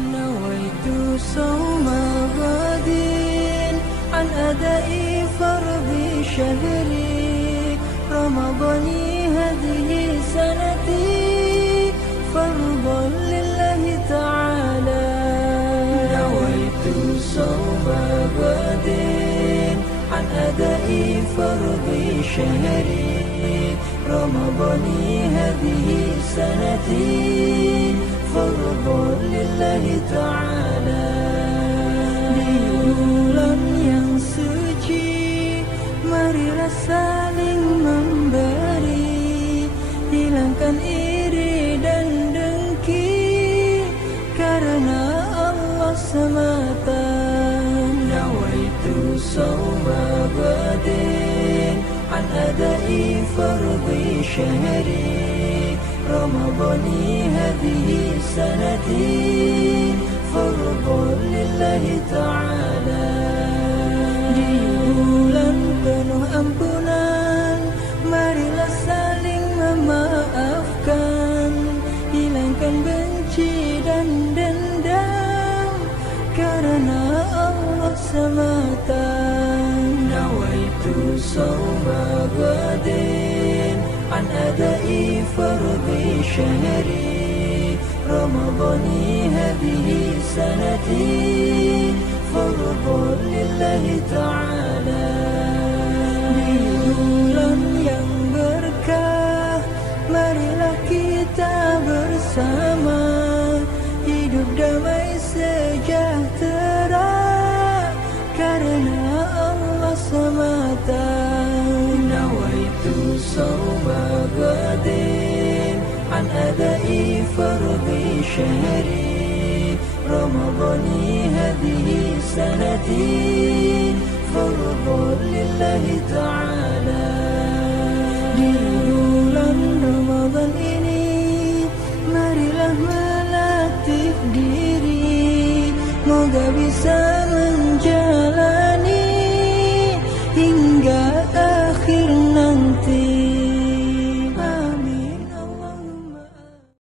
نويت صوم غد عن أداء فرض شهري رمضان هذه سنتي فرضا لله تعالى. نويت صوم غد عن أداء فرض شهري رمضان هذه سنتي فرضا لله ta'ala. Di bulan yang suci marilah saling memberi, hilangkan iri dan dengki karena Allah semata. Nawaitu sawma ghadin an adai fardhi syahri Ramadhani hadhihi sanati fardhan lillahi ta'ala. Di bulan penuh ampunan marilah saling memaafkan, hilangkan benci dan dendam karena Allah semata. Nawaitu sawma ghadin an adai fardhi syahri Ramadhani hadhihi sanati fardhan lillahi ta'ala. Di bulan yang berkah marilah kita bersama hidup damai sejahtera karena Allah semata. Nawaitu sawma ghadin an adai fardhi syahri Ramadhani hadhihi sanati fardhan lillahi ta'ala. Di bulan Ramadan ini marilah melatih diri, moga bisa